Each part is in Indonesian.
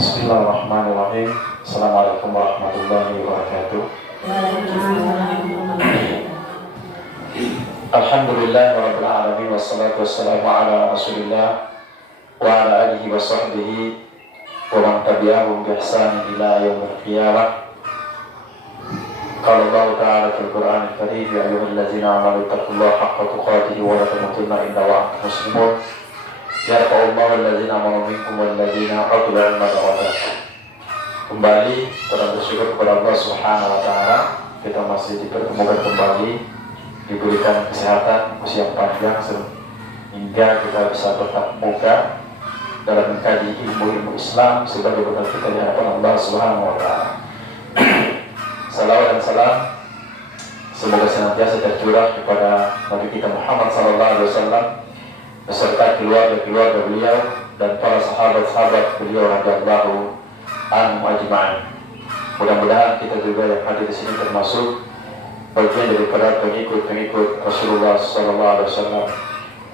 Bismillahirrahmanirrahim. Assalamualaikum warahmatullahi wabarakatuh. Alhamdulillah rabbil alamin wassalatu wassalamu ala Rasulillah wa ala alihi wa sahbihi wa man tabi'ahum bi ihsan ila yaumil qiyamah. Qala Allah ta'ala fil Qur'anil Karim, ya ayyuhallazina amanu taqullaha haqqa tuqatih wa la tamutunna illa wa antum muslimun. Yarfa'ullahu allazina amanu minkum wallazina utul ilma darajat. Kembali kita bersyukur kepada Allah Subhanahu wa taala, kita masih dipertemukan kembali, diberikan kesehatan, usia panjang sehingga kita bisa bertatap muka dalam mengkaji ilmu-ilmu Islam sebagai bekal kita di hadapan Allah Subhanahu wa taala. Salawat dan salam semoga senantiasa tercurah kepada Nabi kita Muhammad sallallahu alaihi wasallam beserta keluarga-keluarga beliau dan para sahabat-sahabat beliau radhiyallahu anhum ajma'in. Mudah-mudahan kita juga yang hadir di sini termasuk bagian daripada pengikut-pengikut Rasulullah sallallahu alaihi wasallam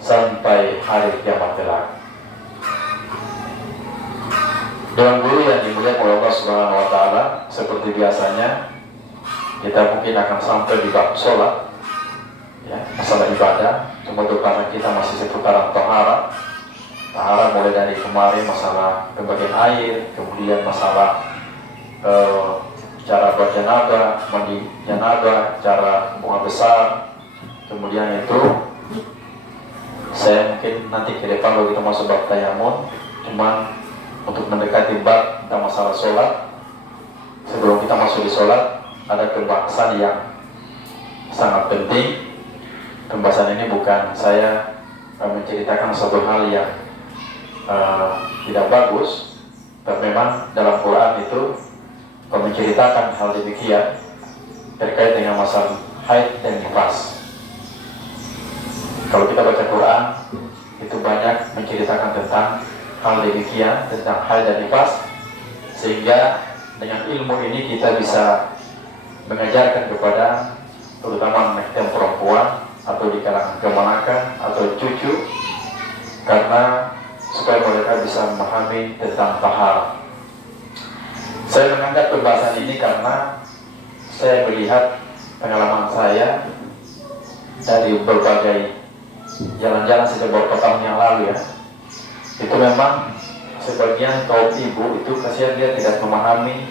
sampai hari kiamat kelak. Dengan guru yang dimuliakan oleh Allah Subhanahu wa taala, seperti biasanya kita mungkin akan sampai di bab sholat, ya, masalah ibadah. Cuma karena kita masih seputaran tahara mulai dari kemarin masalah pembagian air, kemudian masalah cara buat janabah, mandi janabah, cara bunga besar, kemudian itu saya mungkin nanti ke depan kalau kita masuk bab tayammum, cuman untuk mendekati bab tentang masalah sholat. Sebelum kita masuk di sholat, ada pembahasan yang sangat penting. Pembahasan ini bukan saya menceritakan satu hal yang tidak bagus, tapi memang dalam Quran itu menceritakan hal demikian terkait dengan masalah haid dan nifas. Kalau kita baca Quran itu banyak menceritakan tentang hal demikian, tentang haid dan nifas, sehingga dengan ilmu ini kita bisa mengajarkan kepada terutama anak yang perempuan atau di kalangan kemanakan atau cucu, karena supaya mereka bisa memahami tentang tahara. Saya mengangkat pembahasan ini karena saya melihat pengalaman saya dari berbagai jalan-jalan sejak beberapa tahun yang lalu, ya. Itu memang sebagian kaum ibu itu kasihan dia tidak memahami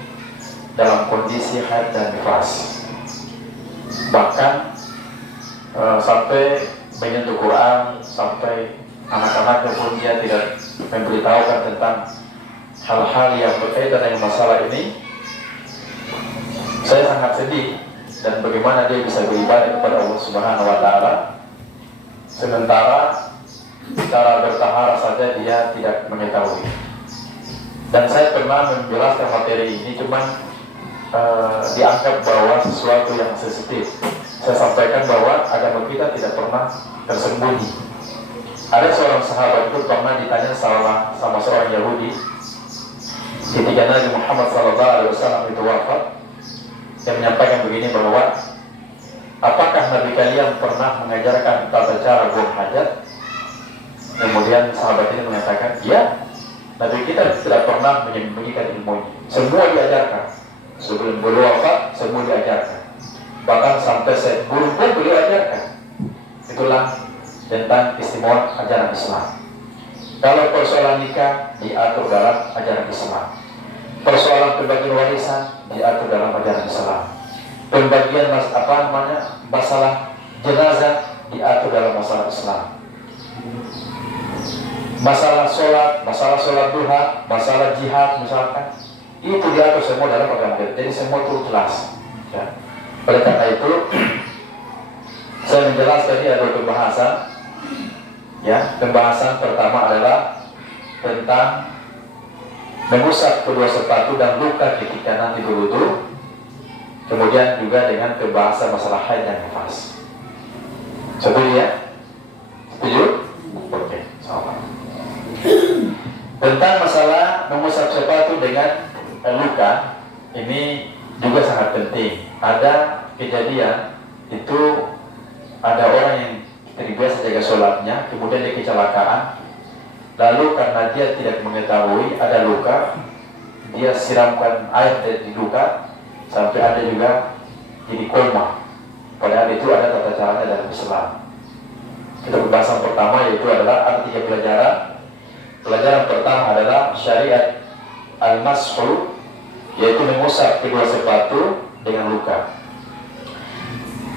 dalam kondisi haid dan nifas. Bahkan sampai menyentuh Quran, sampai anak-anaknya pun dia tidak memberitahukan tentang hal-hal yang berkaitan dengan masalah ini. Saya sangat sedih, dan bagaimana dia bisa beribadah kepada Allah Subhanahu wa taala sementara cara bertahara saja dia tidak mengetahui. Dan saya pernah menjelaskan materi ini, cuman dianggap bahwa sesuatu yang sensitif. Saya sampaikan bahwa agama kita tidak pernah tersembunyi. Ada seorang sahabat itu pernah ditanya sama seorang Yahudi ketika Nabi Muhammad SAW itu wafat. Dia menyampaikan begini bahwa apakah Nabi kalian pernah mengajarkan tata cara buang hajat? Kemudian sahabat ini mengatakan, ya, Nabi kita tidak pernah menyembunyikan ilmu. Semua diajarkan. Sebelum beliau wafat, semua diajarkan. Bahkan sampai sebelum pun beliau ajarkan. Itulah tentang istimewa ajaran Islam. Kalau persoalan nikah diatur dalam ajaran Islam. Persoalan pembagian warisan diatur dalam ajaran Islam. Pembagian masalah jenazah diatur dalam masalah Islam. Masalah sholat duha, masalah jihad misalkan, itu diatur semua dalam agama kita. Jadi semua itu jelas, ya. Oleh karena itu saya menjelaskan ini ada pembahasan, ya. Pembahasan pertama adalah tentang mengusap kedua sepatu dan luka ketika nanti berwudu. Kemudian juga dengan pembahasan masalah haid dan nifas. Setuju, ya? Setuju? Oke, sama. Tentang masalah mengusap sepatu dengan luka, ini juga sangat penting. Ada kejadian itu, ada orang yang terbiasa jaga sholatnya, kemudian dia kecelakaan, lalu karena dia tidak mengetahui ada luka, dia siramkan air di luka sampai ada juga jadi koma. Padahal itu ada tata caranya dalam Islam. Kita pembahasan pertama yaitu adalah ada 3 pelajaran. Pelajaran pertama adalah syariat al-mashu, yaitu mengusap kedua sepatu dengan luka.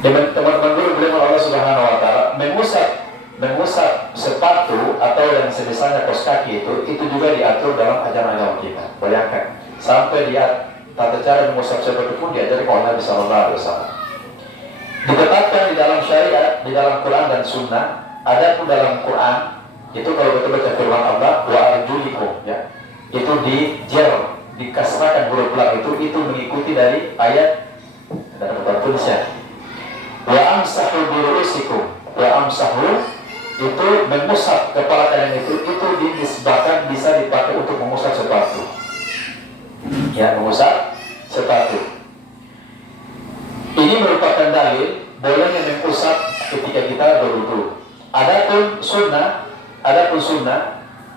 Teman-teman guru beliau Allah Subhanahu wa taala mengusap sepatu atau yang semisalnya kaos kaki itu juga diatur dalam ajaran agama kita. Bayangkan, sampai lihat tata cara mengusap sepatu pun diajari oleh Nabi sallallahu alaihi wasallam. Ditetapkan di dalam syariat, di dalam Quran dan Sunnah. Adapun dalam Quran itu kalau kita baca firman Allah wa arjulikum, ya, itu dikasrakan huruf lam itu mengikuti dari ayat dalam tulisan wa amsahu bi ru'usikum. Wa amsahu itu mengusap kepala kalian itu dinisbahkan bisa dipakai untuk mengusap sepatu. Ya, mengusap sepatu. Ini merupakan dalil bolehnya mengusap ketika kita berwudu. Adapun sunnah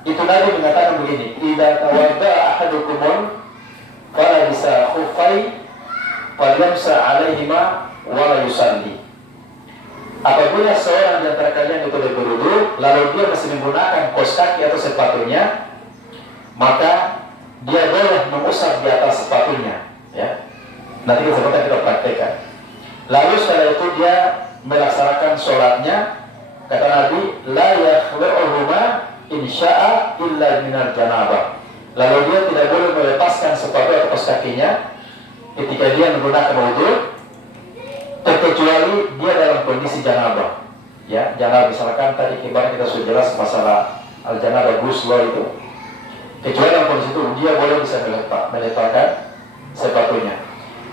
itu Nabi mengatakan begini, idza tawadda'a ahadukum fala bisa khuffai falyamsa 'alaihima wa la yusalli. Apabila seorang di antara kalian itu berwudu lalu dia masih menggunakan kaos kaki atau sepatunya, maka dia boleh mengusap di atas sepatunya, ya. Nanti kita praktekkan. Lalu setelah itu dia melaksanakan sholatnya. Kata Nabi, la yakhlu'uhuma insya'a illa minal janabah. Lalu dia tidak boleh melepaskan sepatu atau kaos kakinya ketika dia menggunakan wudu, terkecuali dia dalam kondisi janabah. Ya, janabah misalkan tadi kemarin kita sudah jelas masalah al-janabah ghusl itu. Kecuali dalam kondisi itu dia boleh bisa melepaskan sepatunya.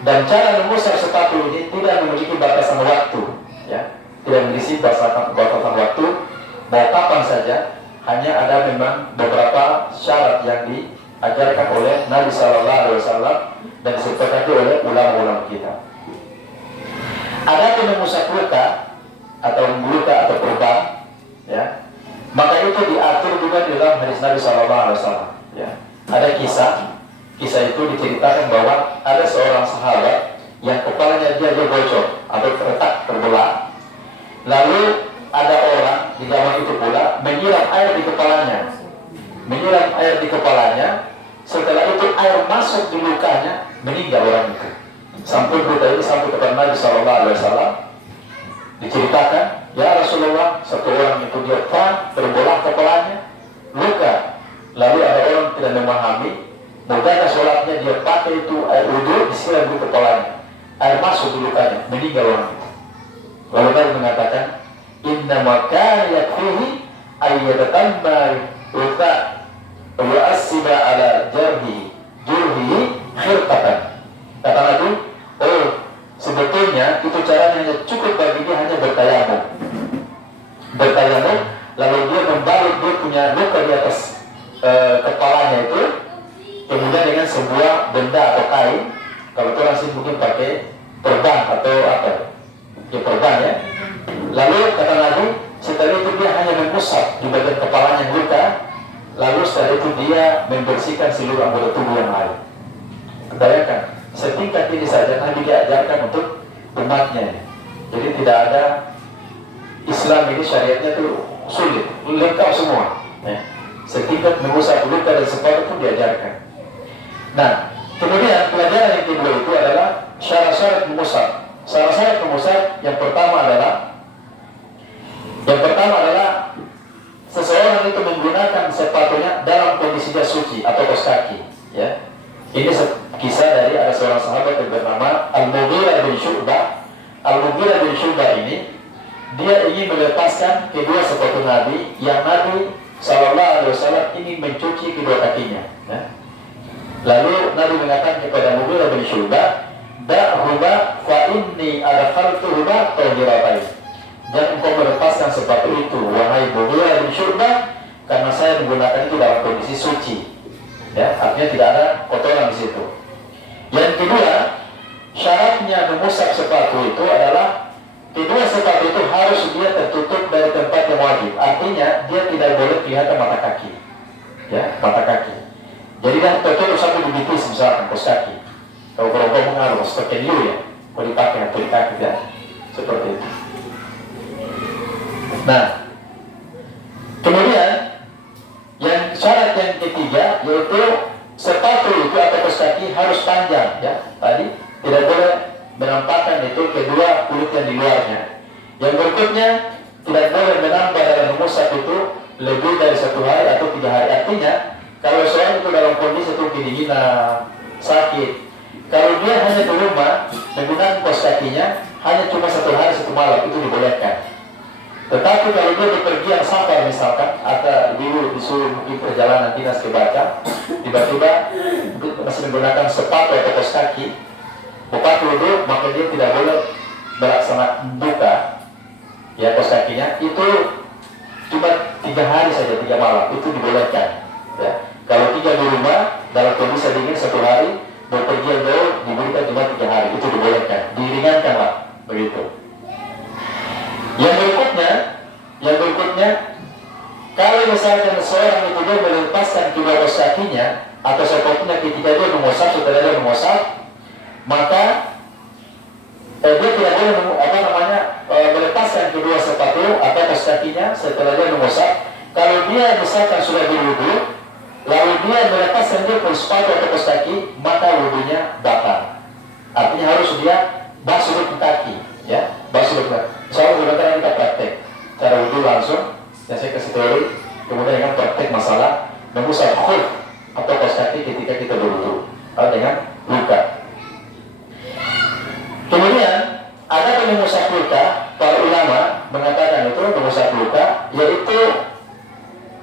Dan cara mengusap sepatu ini tidak memiliki batasan waktu, ya. Tidak memiliki batasan waktu, mau kapan saja. Hanya ada memang beberapa syarat yang diajarkan oleh Nabi Sallallahu Alaihi Wasallam dan disepakati oleh ulama-ulama kita. Ada yang mengusap luka atau perban, ya, maka itu diatur juga di dalam hadis Nabi Sallallahu Alaihi Wasallam. Ya. Ada kisah itu diceritakan bahwa ada seorang sahabat yang kepalanya dia bocor atau terbelah. Lalu ada orang di zaman itu pula menyiram air di kepalanya. Setelah itu air masuk di lukanya, meninggal orang itu. Sampai berita ini sampai kepada Nabi Sallallahu Alaihi Wasallam. Diceritakan, ya Rasulullah, satu orang itu dia terbelah kepalanya, luka. Lalu ada orang tidak memahami, mudahnya sholatnya dia pakai itu air wudu disiram di kepalanya, air masuk di lukanya, meninggal orang itu. Lalu Nabi mengatakan, innama kana yakfihi ayyadatamma yuta wa asiba ala jurhihi khirqatan. Kata Nabi, sebetulnya itu caranya hanya cukup bagi dia hanya bertayamum, lalu dia membalut dia punya luka di atas kepalanya itu, kemudian dengan sebuah benda atau kain, kalau itu orang sih mungkin pakai perban atau apa, ya perban, ya. Lalu kata Nabi, setelah itu dia hanya mengusap di bagian kepalanya yang luka, lalu setelah itu dia membersihkan seluruh anggota tubuh yang lain. Bayangkan, setingkat ini saja Nabi diajarkan untuk umatnya. Jadi tidak ada, Islam ini syariatnya itu sulit, lengkap semua, ya. Setingkat mengusap luka dan sepatu pun diajarkan. Nah, kemudian pelajaran yang kedua itu adalah syarat-syarat mengusap. Syarat-syarat mengusap yang pertama adalah seseorang itu menggunakan sepatunya dalam kondisinya suci atau kaos kaki, ya. Ini kisah dari ada seorang sahabat yang bernama Al-Mughirah bin Syu'bah. Al-Mughirah bin Syu'bah ini dia ingin melepaskan kedua sepatu Nabi yang Nabi Sallallahu Alaihi Wasallam ingin mencuci kedua kakinya, ya. Lalu Nabi mengatakan kepada Mughirah bin Syu'bah, da'huma fa inni adkhaltuhuma tahiratain. Jangan engkau melepaskan sepatu itu, wahai Mughirah bin Syu'bah, karena saya menggunakan itu dalam kondisi suci, ya, artinya tidak ada kotoran di situ. Yang kedua, syaratnya mengusap sepatu itu adalah kedua sepatu itu harus dia tertutup dari tempat yang wajib. Artinya dia tidak boleh kelihatan mata kaki, ya, mata kaki. Jadi kan tertutup sampai di tipis misalkan kos kaki. Kalau perempuan mengaruh seperti liu ya, kalau dipakai atau di kaki ya, seperti itu. Nah, kemudian yang syarat yang ketiga yaitu sepatu itu atau kos kaki harus panjang ya. Tadi tidak boleh menampakkan itu kedua kulit yang di luarnya. Yang berikutnya tidak boleh menambah dalam musaf itu lebih dari 1 hari atau 3 hari. Artinya kalau seorang itu dalam kondisi itu kedinginan, sakit, kalau dia hanya di rumah menggunakan kos kakinya hanya cuma 1 hari 1 malam itu dibolehkan. Tetapi kalau dia bepergian safar misalkan, atau disuruh mungkin perjalanan dinas ke Batam, tiba-tiba masih menggunakan sepatu atau kos kaki, buka dulu, maka dia tidak boleh melaksanakan buka ya kos kakinya, itu cuma 3 hari saja, 3 malam, itu dibolehkan ya. Kalau 3 di rumah, dalam kondisi dingin 1 hari, bepergian jauh, diberikan cuma 3 hari, itu dibolehkan, diringankanlah, begitu. Yang berikutnya, kalau misalkan seorang itu dia melepaskan kedua kos kakinya atau sepatunya ketika dia mengusap, setelah dia mengusap, maka dia tidak boleh melepaskan kedua sepatu atau kos kakinya setelah dia mengusap. Kalau dia misalkan sudah berwudu, lalu dia melepaskan dia sepatu atau kos kaki, maka wudunya batal. Artinya harus dia basuh kaki, ya, basuh kaki. Soalnya sebenarnya kita praktek cara wudhu langsung, yang saya kasih teori, kemudian dengan praktek masalah mengusap khuf atau kos kaki ketika kita berwudhu, atau dengan luka. Kemudian ada mengusap luka, para ulama mengatakan itu mengusap luka, yaitu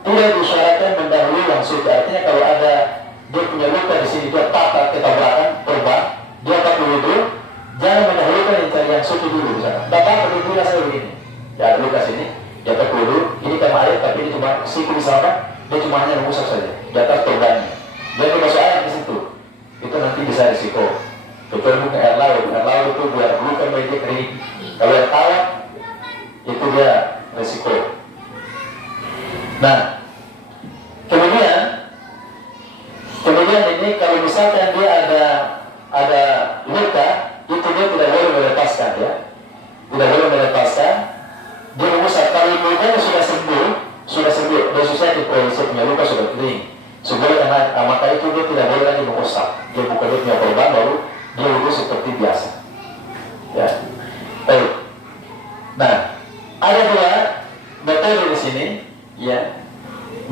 tidak disyaratkan mendahului yang suci. Artinya kalau ada dia punya luka di sini, dia patah, ketabrakan, korban, dia pakai wudhu, jangan mendahulukan yang suci dulu di sana. Bapak perlu saya begini. Ya ada luka sini, dia pakai wudhu, ini kan air tapi ini cuma siku misalkan, dia cuma hanya mengusap saja di atas korbannya. Dia masuk air di situ, itu nanti bisa risiko. Kecuali mungkin air laut itu biar luka dia kering. Kalau yang tawar, itu dia risiko. Nah, kemudian ini kalau misalkan dia ada luka, itu dia tidak boleh melepaskan ya, tidak boleh melepaskan. Dia mengusap. Kalau lukanya sudah sembuh, dia susah punya luka sudah kering, sudah karena maka itu dia tidak boleh lagi mengusap. Dia buka dia punya korban baru dia wudhu seperti biasa. Ya, baik. Nah, ada 2 metode di sini, ya.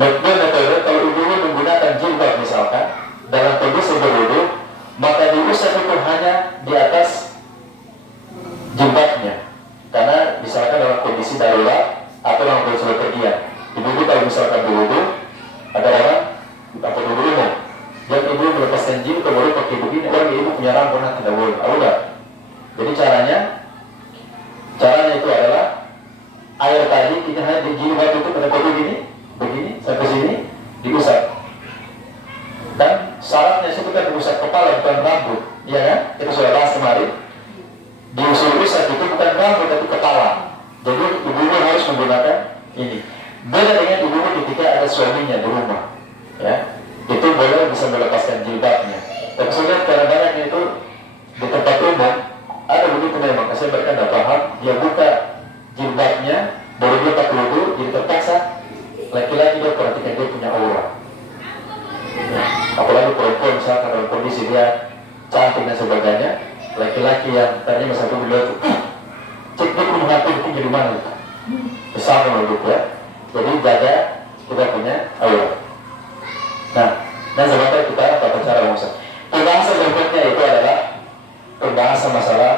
2 metode kalau wudhunya menggunakan jilbab misalkan dalam kondisi berwudhu, maka diusap itu hanya di atas jilbabnya. Karena misalkan dalam kondisi darurat atau dalam kondisi bepergian, ibu kalau misalkan berwudhu, ada orang apa berwudhu umum, dan ibu melepaskan jilbab baru pakai begini, orang ibu punya rambut tidak boleh. Udah. Jadi caranya itu adalah air tadi kita hanya di jilbab itu pada begini sampai sini diusap. Dan syaratnya itu kan mengusap kepala bukan rambut, ya kan? Kita sudah bahas kemarin. Diusap itu bukan rambut tapi kepala. Jadi ibu harus menggunakan ini. Beda dengan ibu ketika ada suaminya di rumah, ya, itu boleh bisa melepaskan jilbabnya. Tapi sudah kadang-kadang itu di tempat umum ada begitu memang. Saya mereka tidak paham. Dia buka jilbabnya, baru dia pakai wudhu, jadi terpaksa laki-laki dia perhatikan dia punya aura. Ya, apalagi perempuan misalkan dalam kondisi dia cantik dan sebagainya, laki-laki yang tadinya masa itu beliau tuh cek dia perlu mengatur tinggi di mana besar menurut ya. Jadi jaga kita punya aura. Nah, dan sebentar kita tata cara mengusap. Pembahasan berikutnya itu adalah pembahasan masalah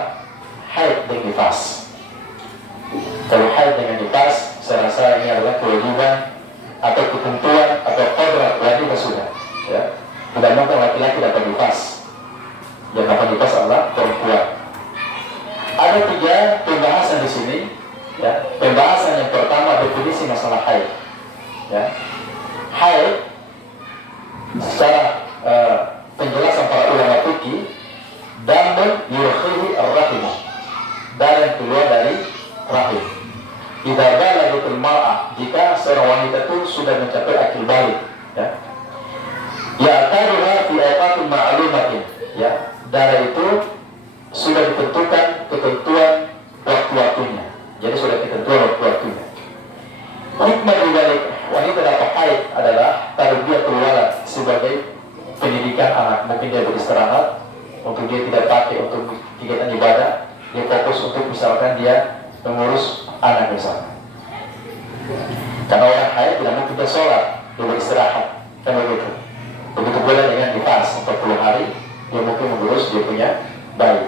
haid dan nifas. Kalau haid dengan nifas, saya rasa ini adalah kewajiban atau ketentuan atau kodrat wajib sudah. Ya, tidak mungkin laki-laki dapat nifas. Yang dapat nifas adalah perempuan. Ada 3 pembahasan di sini. Ya, pembahasan yang pertama definisi masalah haid. Ya, haid secara penjelasan para ulama fikih, damun yurkhihi ar-rahim, darah yang keluar dari rahim. Idza balagatul mar'ah, jika seorang wanita itu sudah mencapai akil balik, ya. Ya taruha fi awqatil darah itu sudah ditentukan ketentuan waktu-waktunya. Jadi sudah ketentuan waktu-waktunya. Hikmah dibalik wanita dapat haid adalah tarbiyatul walad, sebagai pendidikan anak. Mungkin dia beristirahat, untuk dia tidak pakai untuk kegiatan ibadah, dia fokus untuk misalkan dia mengurus anak misalnya. Karena orang haid tidak mungkin dia sholat, dia beristirahat, kan begitu. Begitu pula dengan nifas 40 hari, dia mungkin mengurus dia punya bayi.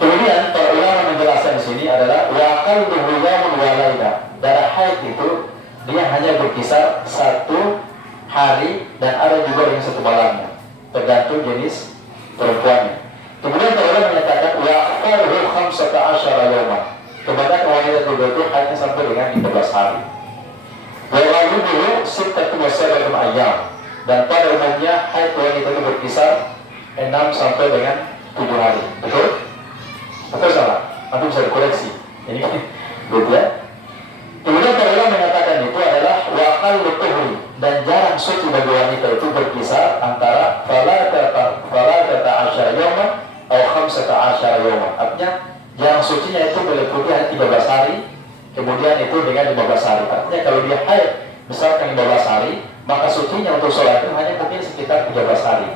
Kemudian para ulama menjelaskan di sini adalah wakal duhuyamun walaida. Darah haid itu dia hanya berkisar 1 hari dan ada juga yang 1 malamnya, tergantung jenis perempuannya. Kemudian para ulama menyatakan waqaluhu 15 yawman. Kebanyakan wanita itu haidnya sampai dengan 15 hari. Wa ghalubuhu 6 ayyam. Dan pada umumnya haid wanita itu berkisar 6 sampai dengan 7 hari. Betul? Atau salah? Nanti bisa dikoreksi. Ini gitu ya. Kemudian para ulama mengatakan itu adalah waqal tuhri, dan jarang suci bagi wanita itu berkisar antara falatata asyara yawman atau 15 yawman. Artinya jarang sucinya itu meliputi hanya 13 hari, kemudian itu dengan 15 hari. Artinya kalau dia haid misalkan 15 hari, maka sucinya untuk sholat itu hanya mungkin sekitar 13 hari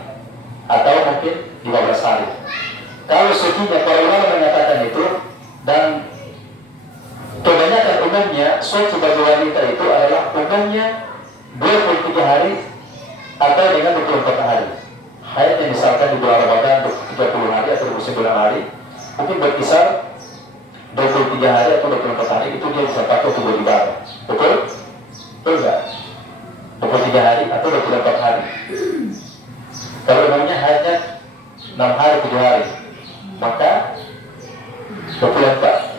atau mungkin 15 hari. Kalau sucinya para ulama menyatakan itu, dan kebanyakan umumnya suci bagi wanita itu adalah umumnya 23 hari atau dengan 24 hari. Haidnya misalkan di bulan Ramadan 30 hari atau 29 hari, mungkin berkisar 23 hari atau 24 hari, itu dia bisa pakai untuk beribadah. Betul? Betul nggak? 23 hari atau 24 hari. Kalau umumnya haidnya 6 hari, 7 hari, maka 24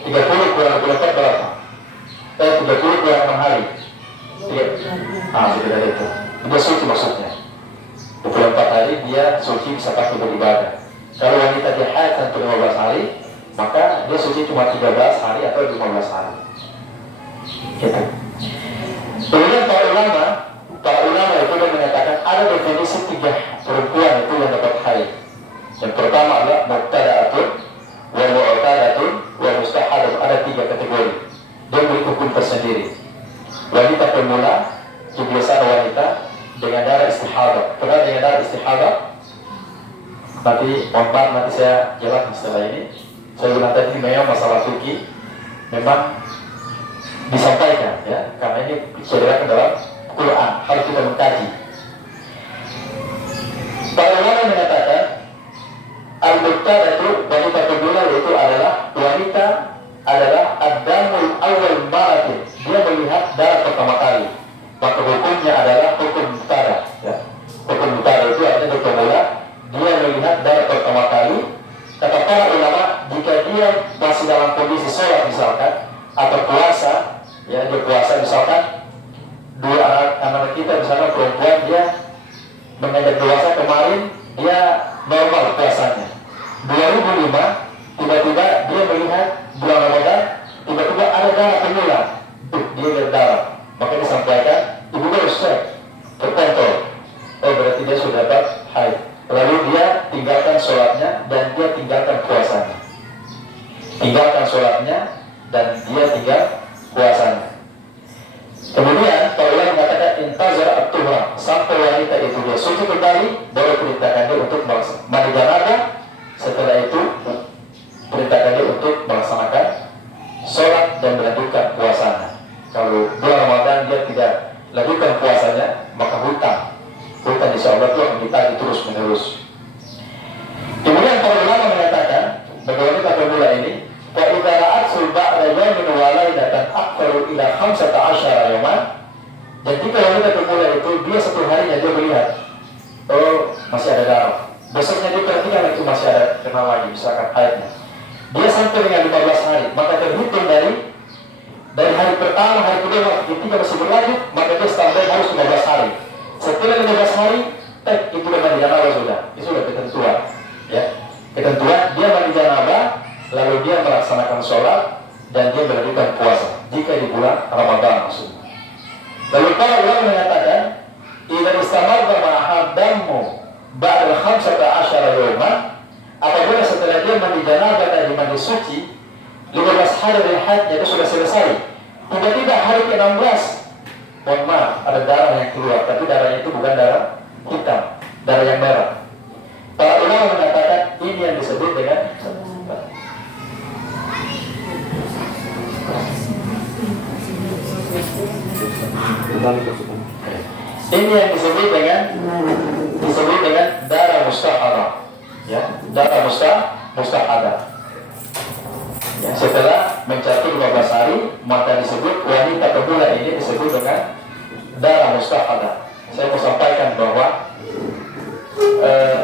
30 kurang 24 berapa? 30 kurang 6 hari. Tidak itu. Dia suci maksudnya. 24 hari dia suci bisa pakai beribadah. Kalau wanita dia haid sampai 15 hari, maka dia suci cuma 13 hari atau 15 hari. Gitu. Kemudian para ulama itu menyatakan ada definisi 3 perempuan itu yang dapat haid. Yang pertama adalah mubtada'atun wa mu'tadatun wa mustahadatun. Ada 3 kategori. Dia memiliki hukum tersendiri. Wanita pemula, kebiasaan wanita dengan darah istihadah. Pernah dengan darah istihadah? Nanti saya jelaskan setelah ini. Saya bilang tadi memang masalah fikih memang disampaikan ya, karena ini disediakan dalam Quran, harus kita mengkaji. Para ulama menyatakan al-muqtadatu, wanita pemula itu adalah wanita adalah ad-damul awal maratin, dia melihat darah pertama kali, maka hukumnya adalah hukum muqtada ya. Hukum muqtada itu artinya pemula, dia melihat darah pertama kali. Kata para ulama, jika dia masih dalam kondisi sholat misalkan atau puasa ya, dia puasa misalkan, 2 anak kita misalnya perempuan, dia menginjak dewasa kemarin, dia normal puasanya 2005, tiba-tiba dia melihat bulan Ramadan, tiba-tiba ada darah pemula, dia lihat darah, maka disampaikan ibu harus cek terkontrol, oh berarti dia sudah dapat haid. Lalu dia tinggalkan sholatnya dan dia tinggalkan puasanya, tinggalkan sholatnya dan dia tinggal puasanya. Kemudian para ulama mengatakan intazara at-tuhra, sampai wanita itu dia suci kembali, baru perintahkan dia untuk mandi janabah. Setelah itu perintahkan dia untuk melaksanakan sholat dan melanjutkan puasanya. Kalau bulan Ramadan dia tidak lanjutkan puasanya, maka hutang insya Allah itu akan ditagih terus menerus. Kemudian para ulama menyatakan bagi wanita pemula ini, wa idza ra'at ba'da yawmin wa lailatan aktaru ila 15 yawman. Dan jika wanita pemula itu dia 1 harinya dia melihat, oh masih ada darah, besoknya dia perhatikan itu masih ada kena lagi misalkan haidnya, dia sampai dengan 15 hari, maka terhitung dari hari pertama, hari kedua, hari ketiga masih berlanjut, maka dia standar harus 15 hari. Setelah 15 hari, itu udah mandi janabah sudah. Itu sudah ketentuan. Ya, ketentuan dia mandi janabah, lalu dia melaksanakan sholat dan dia melanjutkan puasa. Jika di bulan Ramadan maksudnya. Lalu para ulama mengatakan, "Idza istamarra ma'ahad dammu ba'da khamsata asyara yawman, apabila setelah dia mandi janabah dan mandi suci 15 hari dari haidnya itu sudah selesai, tiba-tiba hari ke-16, mohon maaf, ada darah yang keluar, tapi darahnya itu bukan darah hitam, darah yang merah. Para ulama mengatakan ini yang disebut dengan darah mustahadah, ya, darah mustahadah. Ya, setelah mencapai 15 hari maka disebut wanita pemula ini disebut dengan darah mustahadah. Saya mau sampaikan bahwa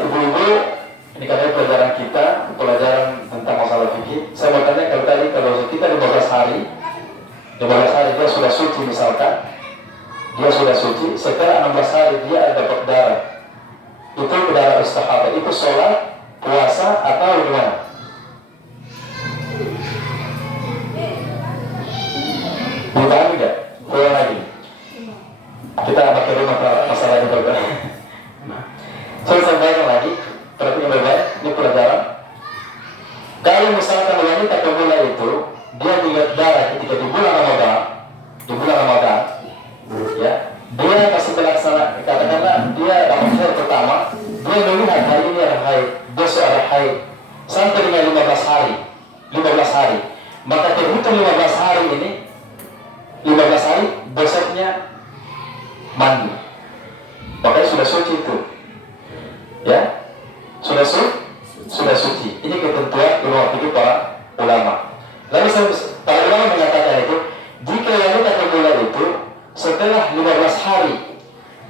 ibu-ibu, ini katanya pelajaran kita, pelajaran tentang masalah fikih. Saya mau tanya, kalau kita 15 hari dia sudah suci, misalkan dia sudah suci, setelah 16 hari dia ada dapat darah, itu darah istihadah, itu sholat, puasa atau gimana? Dipahami tidak? Ulang lagi. Kita pakai rumah masalahnya berbeda. Saya sampaikan lagi, perhatikan baik-baik, ini pelajaran. Kalau misalkan wanita pemula itu dia melihat darah ketika di bulan Ramadan, ya, dia masih melaksanakan, katakanlah dia dalam hari pertama, dia melihat hari ini ada haid, besok ada haid, sampai dengan 15 hari, maka terhitung 15 hari ini, 15 hari besoknya mandi, makanya sudah suci itu, ya, sudah suci. Ini ketentuan ulama fikih para ulama. Lalu para ulama mengatakan itu, jika wanita pemula itu setelah 15 hari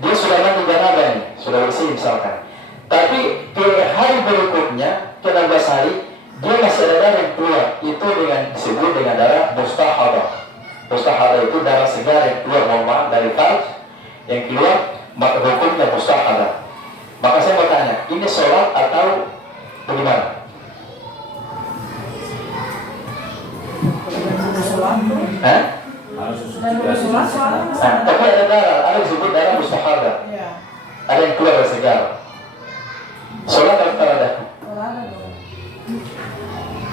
dia sudah mandi janabah, sudah bersih misalkan, tapi ke hari berikutnya ke 16 hari dia masih ada darah yang keluar, itu disebut dengan darah mustahadah. Mustahadah itu darah segar yang keluar dari farj yang keluar, maka hukumnya mustahadah. Maka saya mau tanya, ini sholat atau bagaimana? Tapi ada darah, ada disebut darah mustahadah, ada yang keluar dari segar. Sholat atau ada?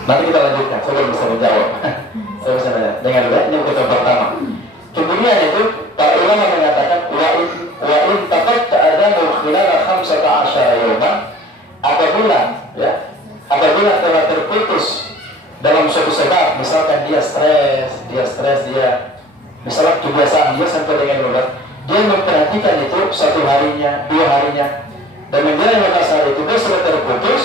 Nanti kita lanjutkan, saya belum bisa menjawab. Saya bisa menjawab. Dengar dulu, ini untuk pertama. Kemudian itu para ulama mengatakan wa in taqatta adamu khilal 15 yawman, apabila telah terputus dalam suatu sebab, misalkan dia stres, misalnya kebiasaan dia sampai dengan 15, dia memperhatikan itu 1 harinya, 2 harinya, dan menjelang 15 hari itu dia sudah terputus,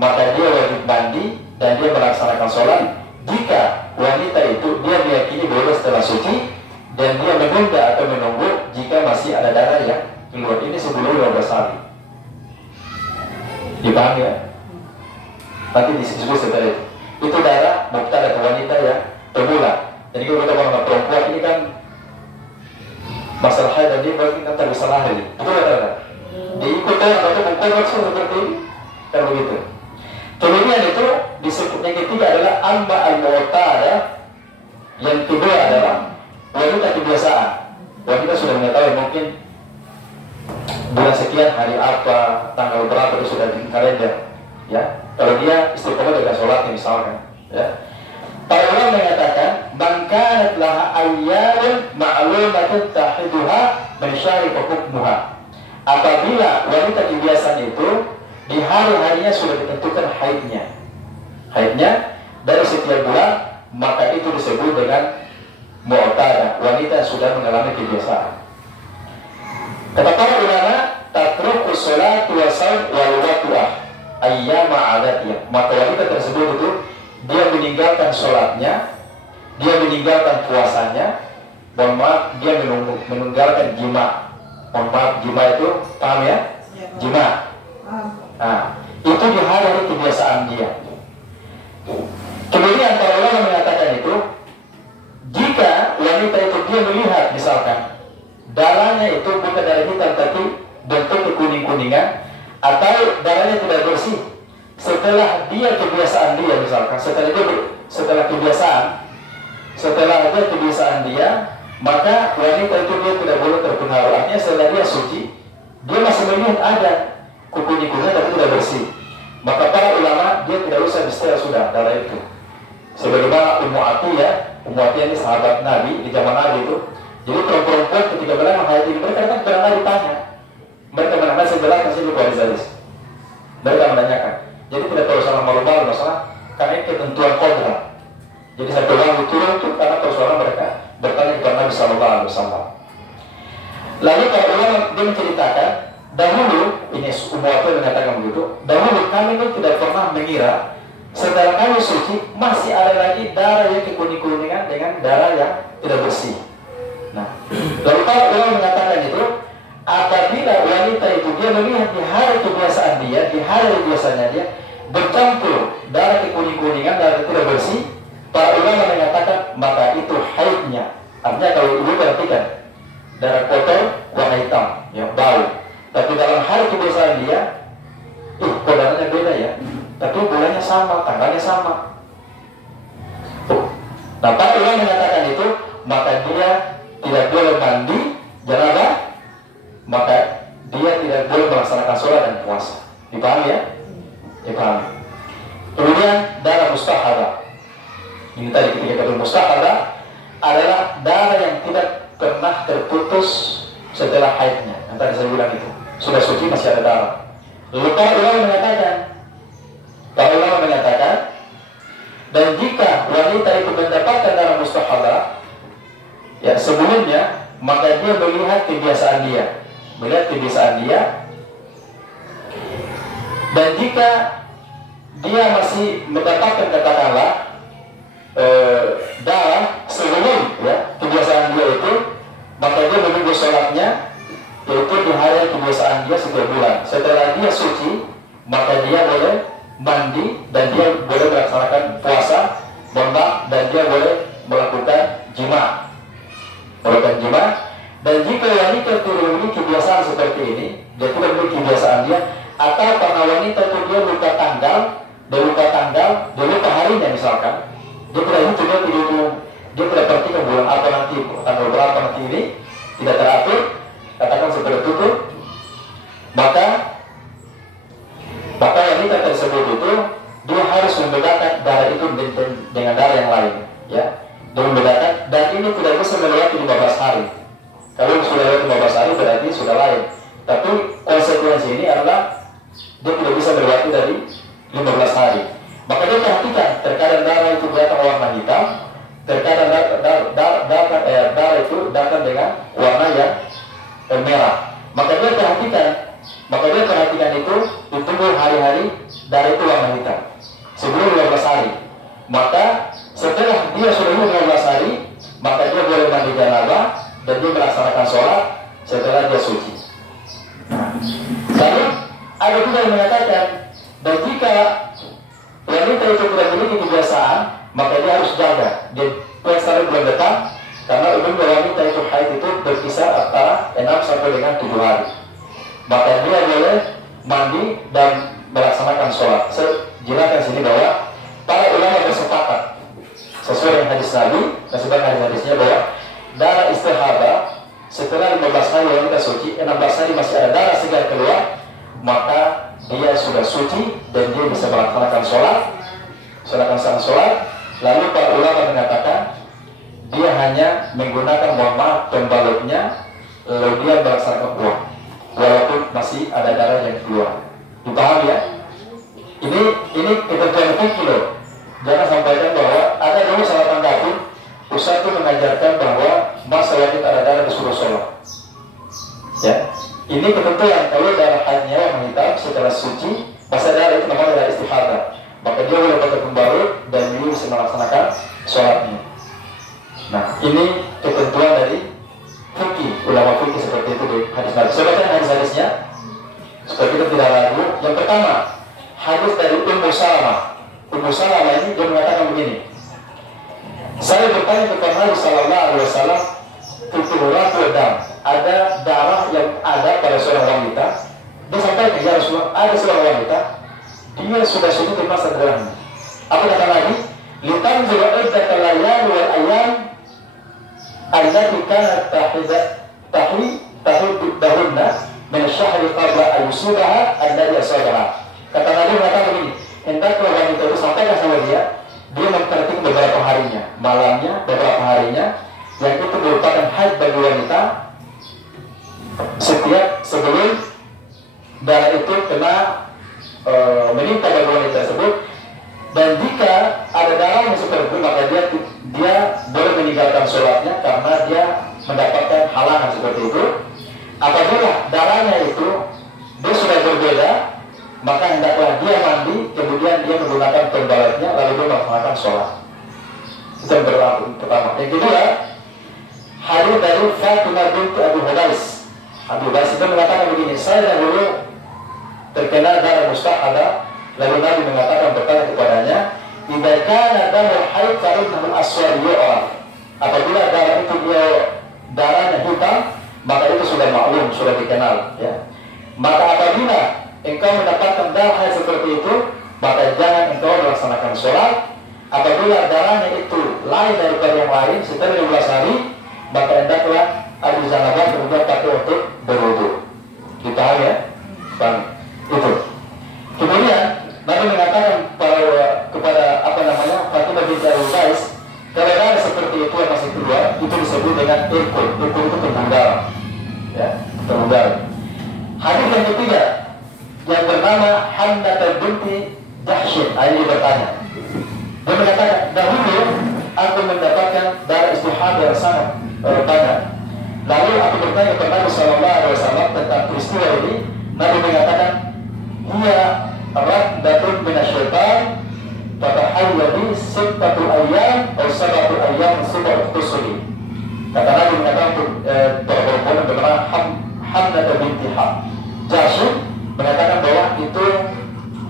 maka dia wajib mandi dan dia melaksanakan sholat. Jika wanita itu dia meyakini bahwa setelah suci dan dia menunda atau menunggu jika masih ada darah yang keluar, ini sebelum 15 hari. Dipahami ya? Nanti disebut setelah itu. Itu darah mubtada atau wanita yang pemula. Jadi kalau kita ngomong perempuan ini kan masalah haid dan dia berarti kan tak bisa lahir. Betul tak? Diikut darah atau mengkonvert seperti ini, kan begitu. Kemudian itu disebut yang ketiga adalah amba al-mu'tada. Yang kedua adalah wanita kebiasaan. Wanita sudah mengetahui mungkin bulan sekian hari apa, tanggal berapa itu sudah di kalender, ya. Kalau dia istiqomah dengan sholatnya misalkan, ya. Para ulama mengatakan man kanat laha ayyamun ma'lumatun tahiduha min syari hukmuha. Apabila wanita kebiasaan itu di hari-harinya sudah ditentukan haidnya dari setiap bulan, maka itu disebut dengan mu'tada, wanita yang sudah mengalami kebiasaan. Kata para ulama, tatruku sholatu wa shaum wal watu'ah ayyama adatiyah. Maka wanita tersebut itu dia meninggalkan sholatnya, dia meninggalkan puasanya, mohon maaf, dia meninggalkan jima. Mohon maaf, jima itu paham ya? Jima. Nah, itu di hari kebiasaan dia. Kemudian para ulama mengatakan itu, jika wanita itu dia melihat misalkan darahnya itu bukan darah hitam tapi bentuk kekuning-kuningan, atau darahnya tidak bersih setelah dia kebiasaan dia, misalkan setelah kebiasaan dia, maka wanita itu dia tidak boleh terpengaruh. Artinya setelah dia suci, dia masih melihat ada kuku-kukunya tapi tidak bersih, maka para ulama dia tidak usah disetel sudah darah itu. Sebagaimana Ummu Atiyah ini sahabat Nabi di zaman Nabi itu. Jadi perempuan ketika mereka menghayati mereka kan pernah ditanya. Mereka menanya saya jelaskan sih Bukhari hadis. Mereka menanyakan. Jadi tidak perlu salah malu-malu masalah karena ketentuan kodrat. Jadi satu orang turun itu karena persoalan mereka bertanya kepada Nabi Sallallahu Alaihi Wasallam. Lalu para ulama dia menceritakan dahulu ini Ummu Atiyah mengatakan begitu. Dahulu kami itu tidak pernah mengira setelah kami suci masih ada lagi darah yang kekuning-kuningan dengan darah yang tidak bersih. Nah, lalu para ulama mengatakan itu apabila wanita itu dia melihat di hari kebiasaan dia, di hari biasanya dia bercampur darah kekuning-kuningan, darah tidak bersih, para ulama mengatakan maka itu haidnya. Artinya kalau ibu perhatikan darah kotor warna hitam, yang bau. Tapi dalam hari kebiasaan dia, kok darahnya beda ya? Tapi bulannya sama, tanggalnya sama. Nah, para ulama mengatakan itu maka dia tidak boleh mandi janabah, maka dia tidak boleh melaksanakan sholat dan puasa. Dipahami ya? Dipahami. Kemudian darah mustahadah. Ini tadi ketika kata mustahadah adalah darah yang tidak pernah terputus setelah haidnya. Yang tadi saya bilang itu sudah suci masih ada darah. Lalu para ulama mengatakan, dan jika wanita itu mendapatkan darah mustahadah ya sebelumnya, maka dia melihat kebiasaan dia, dan jika dia masih mendapatkan katakanlah darah sebelum ya kebiasaan dia itu, maka dia menunggu sholatnya yaitu di hari kebiasaan dia 3 bulan. Setelah dia suci, maka dia boleh mandi dan dia boleh melaksanakan puasa, dan dia boleh melakukan jima. Dan jika wanita itu memiliki kebiasaan seperti ini, dia tidak memiliki kebiasaan dia, atau karena wanita itu dia lupa tanggal, dia lupa harinya misalkan, dia tidak hitung, dia tidak perhatikan bulan apa nanti, tanggal berapa nanti ini, tidak teratur, katakan seperti itu, maka wanita tersebut itu dia harus membedakan darah itu dengan darah yang lain, ya. Dia membedakan, dan ini tidak bisa melewati 15 hari. Kalau sudah lewat 15 hari berarti sudah lain. Tapi konsekuensi ini adalah dia tidak bisa melewati dari 15 hari. Maka dia perhatikan, terkadang darah itu datang warna hitam, terkadang darah itu datang dengan warna yang merah. Maka dia perhatikan itu ditunggu hari-hari darah itu warna hitam sebelum 15 hari. Maka setelah dia sudah 15 hari, maka dia boleh mandi janabah dan dia melaksanakan sholat setelah dia suci. Lalu ada juga yang mengatakan, dan jika wanita itu tidak memiliki kebiasaan, maka dia harus jaga. Dia selalu belum datang, karena umumnya wanita itu haid itu berkisar antara 6 sampai dengan 7 hari. Maka dia boleh mandi dan melaksanakan sholat. Saya jelaskan sini bahwa para ulama bersepakat sesuai dengan hadis Nabi dan sebagai hadisnya bahwa darah istihadah setelah 15 hari wanita suci, 16 hari masih ada darah segar keluar, maka dia sudah suci dan dia bisa melaksanakan sholat. Lalu para ulama mengatakan dia hanya menggunakan pembalutnya, lalu dia melaksanakan uang walaupun masih ada darah yang keluar. Dipahami ya? Ini ketentuan fikih loh. Jangan sampaikan bahwa ada dulu salah tanggapi Ustaz itu mengajarkan bahwa masalah kita ada darah disuruh sholat. Ya, ini ketentuan kalau darah haidnya warna hitam setelah suci, masa darah itu namanya darah istihadah. Maka dia boleh pakai pembalut dan dia bisa melaksanakan sholatnya. Nah, ini ketentuan dari fikih, ulama fikih seperti itu di hadis Nabi. Saya baca hadis-hadisnya supaya kita tidak ragu. Yang pertama, hadis dari Ummu Salamah. Ummu Salamah ini dia mengatakan begini. Saya bertanya kepada Nabi Sallallahu Alaihi Wasallam, ada darah yang ada pada seorang wanita. Dia sampaikan, ya Rasulullah, ada seorang wanita, dia sudah suci di masa darahnya. Apa kata Nabi? Litanzura iddata layali wal ayyam allati kanat tahidahunna min syahri qabla ayusubaha alladhi asabaha. Kata Nabi mengatakan begini, hendaklah wanita itu sampaikan sama dia memperhatikan beberapa harinya, malamnya, beberapa harinya, yang itu merupakan haid bagi wanita setiap sebelum darah itu kena menimpa bagi wanita tersebut. Dan jika ada darah yang seperti itu, maka dia boleh meninggalkan sholatnya karena dia mendapatkan halangan seperti itu. Apabila darahnya itu dia sudah berbeda, maka hendaklah dia mandi, kemudian dia menggunakan pembalasnya, lalu dia melaksanakan sholat. Itu yang pertama. Yang kedua, hadis dari Fatimah binti Abu Hudais. Abu Hudais itu mengatakan begini, saya dahulu terkena darah mustahadah, lalu Nabi mengatakan bertanya kepadanya, "Idza kana damul haid fa innahu aswad yu'raf." Apabila darah itu dia darahnya hitam, maka itu sudah maklum, sudah dikenal, ya. Maka apabila engkau mendapatkan darah haid seperti itu, maka jangan engkau melaksanakan sholat. Apabila darahnya itu lain daripada yang lain setelah 12 hari, maka hendaklah ada janabah kemudian pakai untuk berwudu. Dipahami ya? Paham? Itu. Kemudian Nabi mengatakan kepada Fatimah binti Abu Hudais, kalau darah seperti itu yang masih keluar, itu disebut dengan irkul. Irkul itu penuh darah, ya, penuh darah. Hadis yang ketiga yang bernama Hamnah binti Jahshin, ini bertanya. Dia mengatakan, dahulu aku mendapatkan darah istihadah yang sangat banyak. Lalu aku bertanya kepada Nabi SAW tentang peristiwa ini. Nabi mengatakan, "Hiya raddatun minasyaitan, fatahayyadi sittatu ayyam atau sabatu ayyam sudah tusuli." Kata Nabi mengatakan perempuan yang bernama Hamnah binti Jahshin mengatakan bahwa itu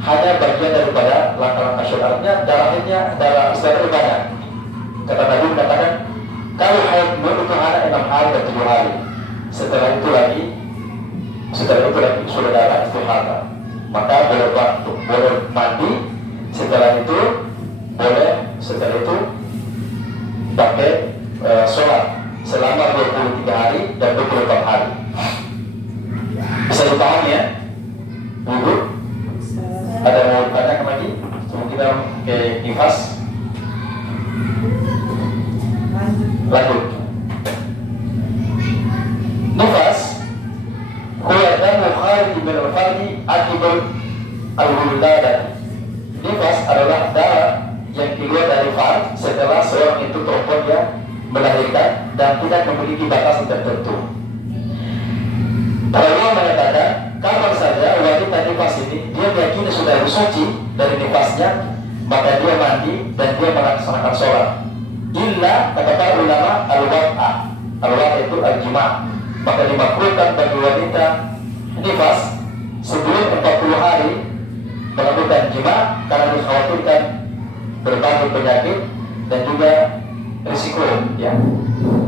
hanya bagian daripada langkah-langkah syaitannya, darah istihadah banyak. Kata Nabi mengatakan, kalau haid itu hanya 6 hari dan 7 hari. Setelah itu lagi sudah darah istihadah. Maka boleh mandi. Setelah itu pakai sholat selama 23 hari dan 24 hari. Bisa dipahami ya? Ibu? Ada yang mau bertanya lagi? Sebelum kita ke nifas. Lanjut. Nifas huwa damu kharij min al-farji akibul al-wuladati. Nifas adalah darah yang keluar dari farj setelah seorang itu perempuan yang melahirkan dan tidak memiliki batasan tertentu. Para ulama mengatakan, kapan saja wanita nifas ini dia meyakini sudah suci dari nifasnya, maka dia mandi dan dia melaksanakan sholat. Illa, kata para ulama, al-wata itu al-jima', maka dimakruhkan bagi wanita nifas sebelum 40 hari melakukan jima karena dikhawatirkan berbagai penyakit dan juga risiko, ya,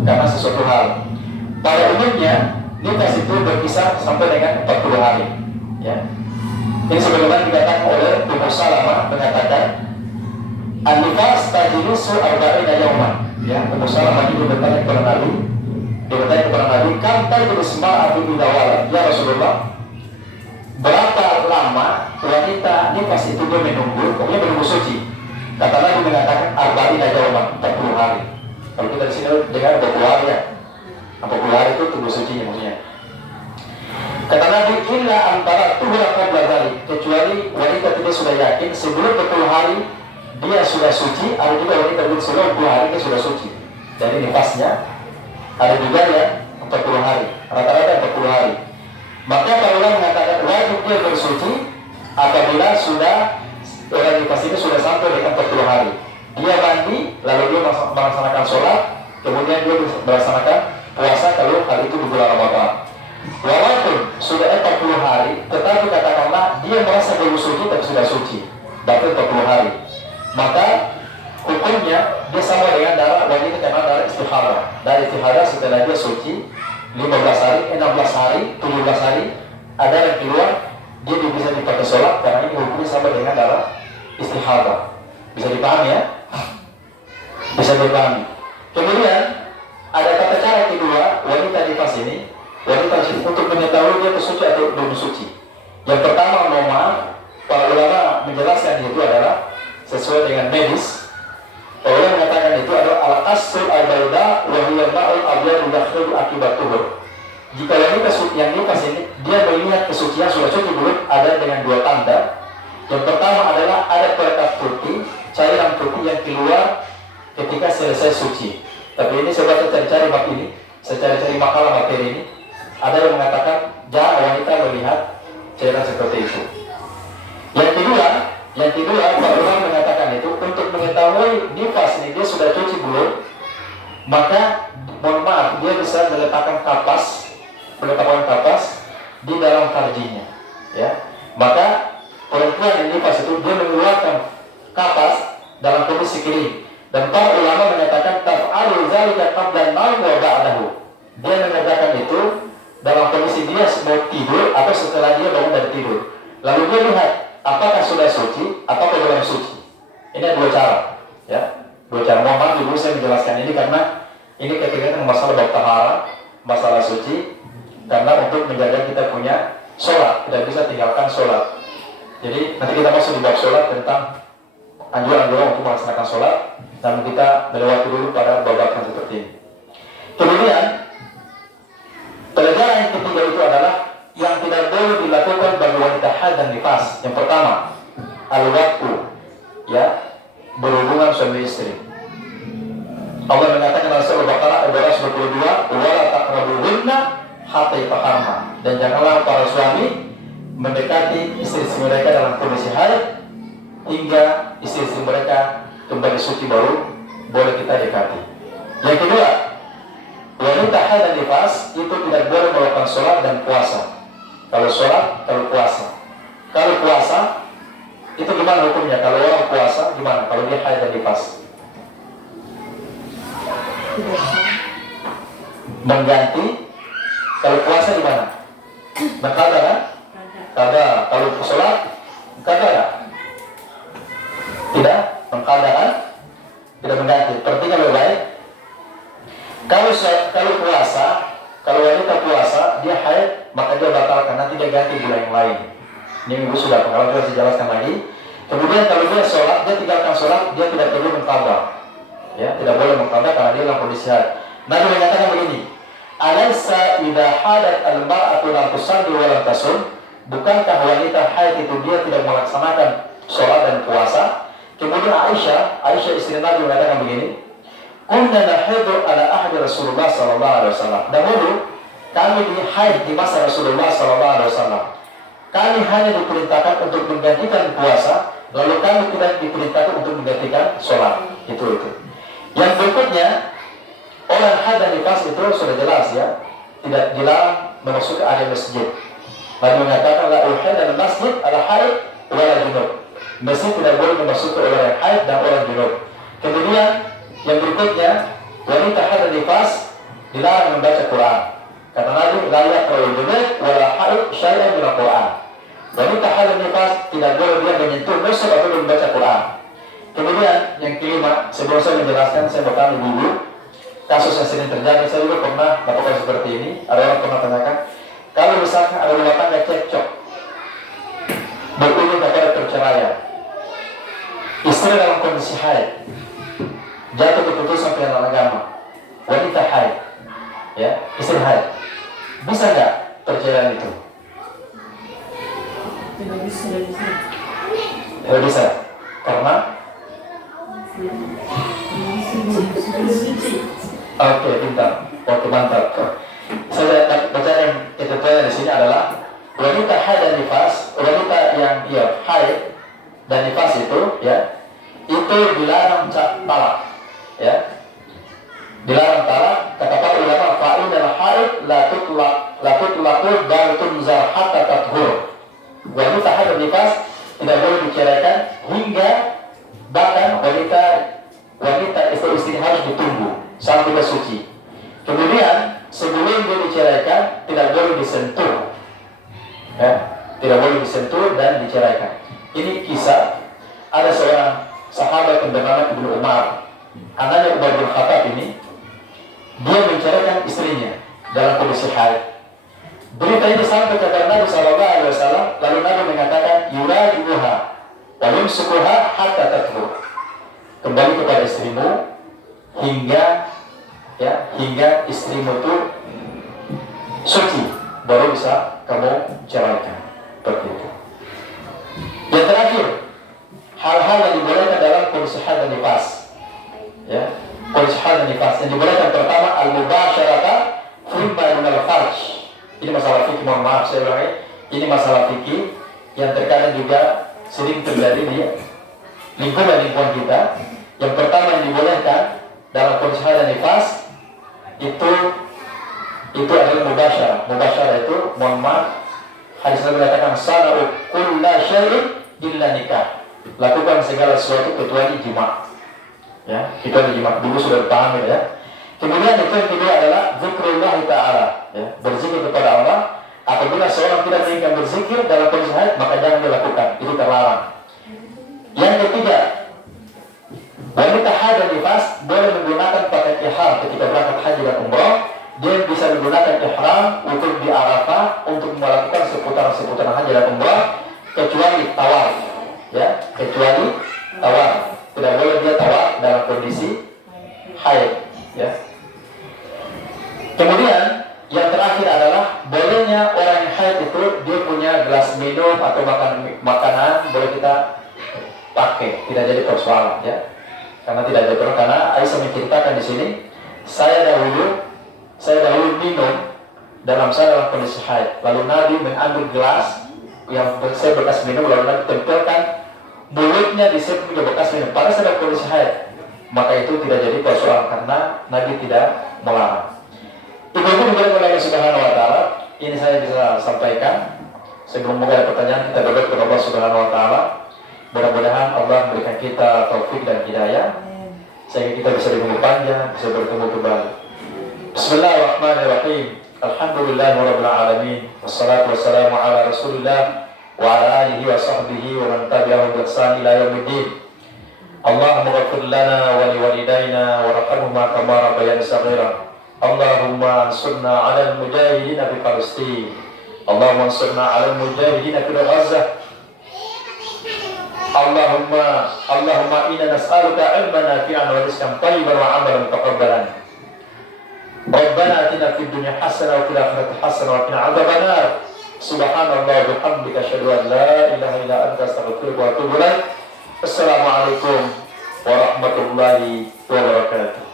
karena sesuatu hal. Pada umumnya nifas itu berkisar sampai dengan 40 hari, ya. Ini sebagaimana dikatakan oleh Ummu Salamah mengatakan, an-nifas tajlisu arba'ina yawman, ya. Ummu Salamah itu bertanya kepada Nabi, "Kam tajlis ma'atu idza walad?" Ya Rasulullah, berapa lama wanita nifas itu dia menunggu suci? Kata Nabi mengatakan arba'ina yawman, 40 hari. Kalau kita di sini dengar 40 hari, ya. 40 hari itu tunggu sucinya maksudnya. Kata Nabi, illa antara tuhra qabla dzalik, kecuali wanita tidak sudah yakin sebelum 40 hari dia sudah suci. Ada juga wanita yang sebelum 40 hari dia sudah suci dari nifasnya. Ada juga yang 40 hari, rata-rata 40 hari. Maka para ulama mengatakan wajib dia bersuci apabila sudah orang nifas ini sudah sampai dengan 40 hari. Dia mandi, lalu dia melaksanakan sholat, kemudian dia melaksanakan puasa kalau hal itu di bulan Ramadan. Walaupun sudah 40 hari, tetapi katakanlah dia merasa belum suci tapi sudah suci, berarti 40 hari. Maka hukumnya dia sama dengan darah wanita karena darah istihadah. Darah istihadah setelah dia suci 15 hari, 16 hari, 17 hari ada yang keluar, dia bisa dipakai sholat karena ini hukumnya sama dengan darah istihadah. Bisa dipahami ya? Bisa dipahami. Kemudian ada tata cara kedua wanita nifas ini Wanita suci untuk mengetahui dia suci atau belum suci. Yang pertama, mohon maaf, para ulama menjelaskan itu adalah sesuai dengan medis. Para ulama mengatakan itu adalah al-asul al-baida wa hiya ma'ul abyad yakhruju akibat tuhur. Jika wanita yang nifas ini dia melihat kesucian sudah suci belum, ada dengan dua tanda. Yang pertama adalah ada perekat putih, cairan putih yang keluar ketika selesai suci. Tapi ini saya baca cari-cari bab ini, saya cari-cari makalah materi ini. Ada yang mengatakan jangan wanita melihat cairan seperti itu. Yang kedua, Pak Ulama mengatakan itu untuk mengetahui nifas ini dia sudah cuci belum, maka mohon maaf dia bisa meletakkan kapas di dalam farjinya, ya. Maka perempuan yang nifas itu dia mengeluarkan kapas dalam kondisi kering. Dan para ulama mengatakan taf'alu zalika qabla an-nawm wa ba'dahu. Dia mengerjakan itu dalam kondisi dia mau tidur atau setelah dia bangun dari tidur. Lalu dia lihat apakah sudah suci atau belum suci. Ini ada dua cara, ya. Dua cara. Mohon maaf dulu saya menjelaskan ini karena ini ketika masalah bab tahara, masalah suci, karena untuk menjaga kita punya sholat, tidak bisa tinggalkan sholat. Jadi nanti kita masuk di bab sholat tentang anjuran-anjuran untuk melaksanakan sholat, namun kita melewati dulu pada babakan seperti ini. Kemudian pelajaran yang ketiga itu adalah yang tidak boleh dilakukan bagi wanita haid dan nifas. Yang pertama, al-waqtu, ya, berhubungan suami istri. Allah mengatakan dalam surah Al-Baqarah ayat 22, "Wala taqrabuhunna hatta yatahharna." Dan janganlah para suami mendekati istri-istri mereka dalam kondisi haid hingga istri-istri mereka kembali suci baru boleh kita dekati. Yang kedua, wanita haid dan nifas itu tidak boleh melakukan sholat dan puasa. Kalau sholat, kalau puasa. Kalau puasa itu gimana hukumnya? Kalau orang puasa gimana? Kalau dia haid dan nifas? Mengganti. Kalau puasa gimana? Mengkada kan? Kada. Kalau sholat kada ya? Tidak mengkada kan? Tidak mengganti. Perhatikan lebih baik. Kalau puasa, kalau wanita puasa dia haid, maka dia batalkan, nanti dia ganti bulan yang lain. Ini ibu sudah pengalaman, saya jelaskan lagi. Kemudian kalau dia sholat, dia tinggalkan sholat, dia tidak perlu mengqadha. Ya, tidak boleh mengqadha karena dia dalam kondisi haid. Nabi mengatakan begini, alaysa idza hadat al-mar'atu lam tusalli wa lam tasum? Bukankah wanita haid itu dia tidak melaksanakan sholat dan puasa? Kemudian Aisyah istri Nabi mengatakan begini, kunna nahidu ala ahdi Rasulullah sallallahu alaihi wasallam. Dahulu kami haid di masa Rasulullah sallallahu alaihi wasallam. Kami hanya diperintahkan untuk menggantikan puasa, lalu kami tidak diperintahkan untuk menggantikan sholat. Itu. Yang berikutnya, orang haid dan nifas itu sudah jelas ya, tidak dilarang memasuki area masjid. Nabi mengatakan la uhilla al-masjid ala haid wa la junub. Masjid tidak boleh memasuki orang yang haid dan orang junub. Kemudian yang berikutnya, wanita haid dan nifas dilarang membaca Quran. Kata Nabi, la yaqra'ul junub wa la haid syai'an min al-Quran. Wanita haid dan nifas tidak boleh dia menyentuh mushaf atau membaca Quran. Kemudian yang kelima, sebelum saya menjelaskan, saya bertanya dulu kasus yang sering terjadi. Saya juga pernah melakukan seperti ini. Ada orang pernah tanyakan, kalau misalkan ada rumah tangga cekcok berujung kepada perceraian, istri dalam kondisi haid, jatuh keputusan pengadilan agama, wanita haid, ya, istri haid, bisa nggak perceraian itu? Tidak bisa, karena oke, pintar, oke, mantap. Saya baca yang ketentuannya di sini adalah wanita haid dan nifas, wanita yang haid dan nifas itu, ya, itu dilarang talak, ya, dilarang talak. Kata para ulama, fa'inal haid la tutlaqu bal tunzar hatta tathur. Wanita haid dan nifas tidak boleh diceraikan hingga bahkan wanita istri harus ditunggu sampai dia suci. Kemudian sebelum dia diceraikan tidak boleh disentuh, ya, tidak boleh disentuh dan diceraikan. Ini kisah ada seorang sahabat yang bernama Ibnu Umar, anaknya Umar bin Khattab ini, dia menceraikan istrinya dalam kondisi haid. Berita ini sampai kepada Nabi SAW, lalu Nabi mengatakan, yuraji'uha wa yumsikuha hatta tathur. Kembali kepada istrimu hingga istrimu itu suci, baru bisa kamu ceraikan. Seperti itu. Yang terakhir, hal-hal yang dibolehkan dalam kondisi haid dan nifas. Ya, kondisi haid dan nifas yang dibolehkan pertama al-mubasyarata fimma dunal farj. Ini masalah fikih, mohon maaf saya ulangi. Ini masalah fikih yang terkadang juga sering terjadi di lingkungan kita. Yang pertama yang dibolehkan dalam kondisi haid dan nifas itu adalah mubasyarah. Mubasyarah itu, mohon maaf, hadis Nabi mengatakan sana'u kulla syai'in illa nikah. Lakukan segala sesuatu kecuali jima. Ya, kecuali jima. Dulu sudah paham ya. Kemudian itu yang kedua adalah zikrullah ta'ala, ya, berzikir kepada Allah. Apabila seorang tidak menginginkan berzikir dalam kondisi haid, maka jangan dilakukan, itu terlarang. Yang ketiga, wanita haid dan nifas boleh menggunakan pakaian ihram ketika berangkat haji dan umrah. Dia bisa menggunakan ihram untuk di Arafah untuk melakukan seputaran haji dan umrah, kecuali tawaf, ya, kecuali tawaf. Tidak boleh dia tawaf dalam kondisi haid, ya. Kemudian yang terakhir adalah bolehnya orang yang haid itu dia punya gelas minum atau makanan boleh kita pakai, tidak jadi persoalan, ya. Karena tidak ada persoalan, karena Aisyah menceritakan di sini, saya dahulu minum dalam kondisi haid, lalu Nabi mengambil gelas yang saya bekas minum, lalu Nabi tempelkan mulutnya di saya punya bekas minum pada saat kondisi haid, maka itu tidak jadi persoalan karena Nabi tidak melarang. Ibu-ibu dimuliakan oleh Allah Subhanahu wa Ta'ala, ini saya bisa sampaikan. Sebelum mulai pertanyaan, kita berdoa kepada Allah Subhanahu wa Ta'ala. Mudah-mudahan Allah memberikan kita taufik dan hidayah sehingga kita bisa bertemu panjang, bisa bertemu kembali. Bismillahirrahmanirrahim. Alhamdulillahirabbil alamin. Wassalatu wassalamu ala Rasulillah wa ala alihi wa sahbihi wa man tabi'ahum bi ihsan ila yaumiddin. Allahumma ighfir lana wa liwalidayna warhamhuma kama rabbayana shaghira. Allahumma ansurna 'alal mujahidin fi Palestin. Allahumma ansurna 'alal mujahidin fi Gaza. Allahumma inna nas'aluka 'ilman nafi'an wa rizqan thayyiban wa 'amalan mutaqabbalan. Rabbana atina fid dunya hasanah wa fil akhirati hasanah wa qina 'adzabannar. Subhanallah wa bihamdika asyhadu an la ilaha illa anta astaghfiruka wa atubu ilaik. Assalamualaikum warahmatullahi wabarakatuh.